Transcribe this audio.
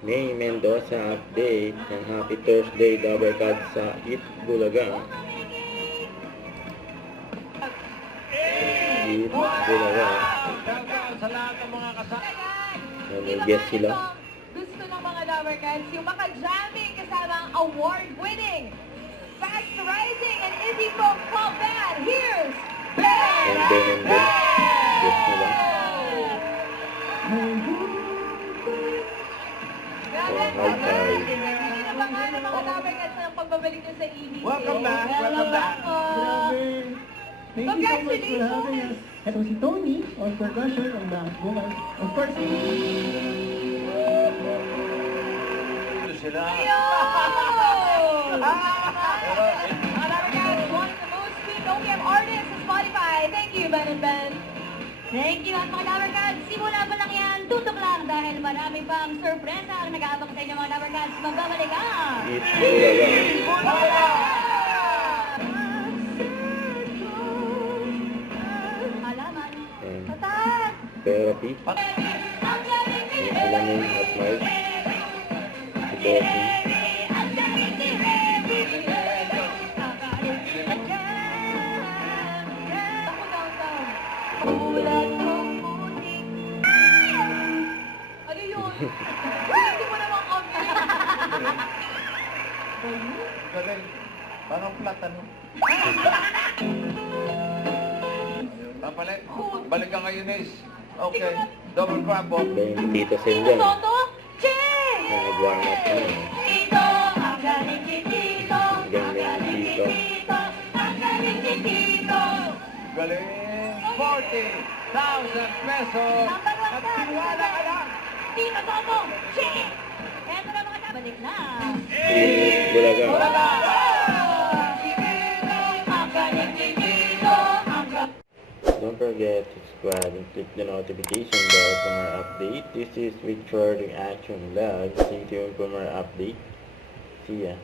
May Mendoza update ng Happy Thursday Dabber Cats sa Eat Bulaga. Eat Bulaga. Sa lahat ng mga kasama. May guest sila. Gusto ng mga Dabber Cats yung maka-jamming kasama ang award-winning Fast Rising and Indie Folk Pop Band. Here's Ben! And then. Guest nila. Grabe, inabangan ng mga Dabber Cats ng pagbabalik nyo sa EBK. Welcome back, welcome back. Thank you so much for having us. Ito si Tony on percussion on the vocals. Of course, Ito sila. Ayun! Mga Dabber Cats, one of the most streamed OPM artists sa Spotify. Thank you, Ben and Ben. Thank you at mga Dabber Cats. Simula pa lang yan, tutok lang dahil marami pang sorpresa ang nag-aabang sa inyo mga Dabber Cats. Magbabalik ang Eat Bulaga. Alaman. And Tatat! Therapy. May Alamin at Mark. Si Bossy. Ako downtown. Ulan ng putik. Ano yun? Hindi mo naman obvious. Galing. Parang platano. Balik ka ngayon, Ace. Okay. Double crumble. Then Tito Sen Tito dyan. Toto? Che! Na nag-warm up na. Tito! Ang galing si Tito! Ang galing si Tito! Ang galing si Tito! Galing. 40,000 pesos. Number one At ka! tiwala ka lang. Tito Toto! Che! Eto na mga balik na! Eat Bulaga. Ang galing si Tito! Ang galing Don't forget to subscribe and click the notification bell for more update. This is Victor Reaction Vlog. Stay tuned for more update. See ya.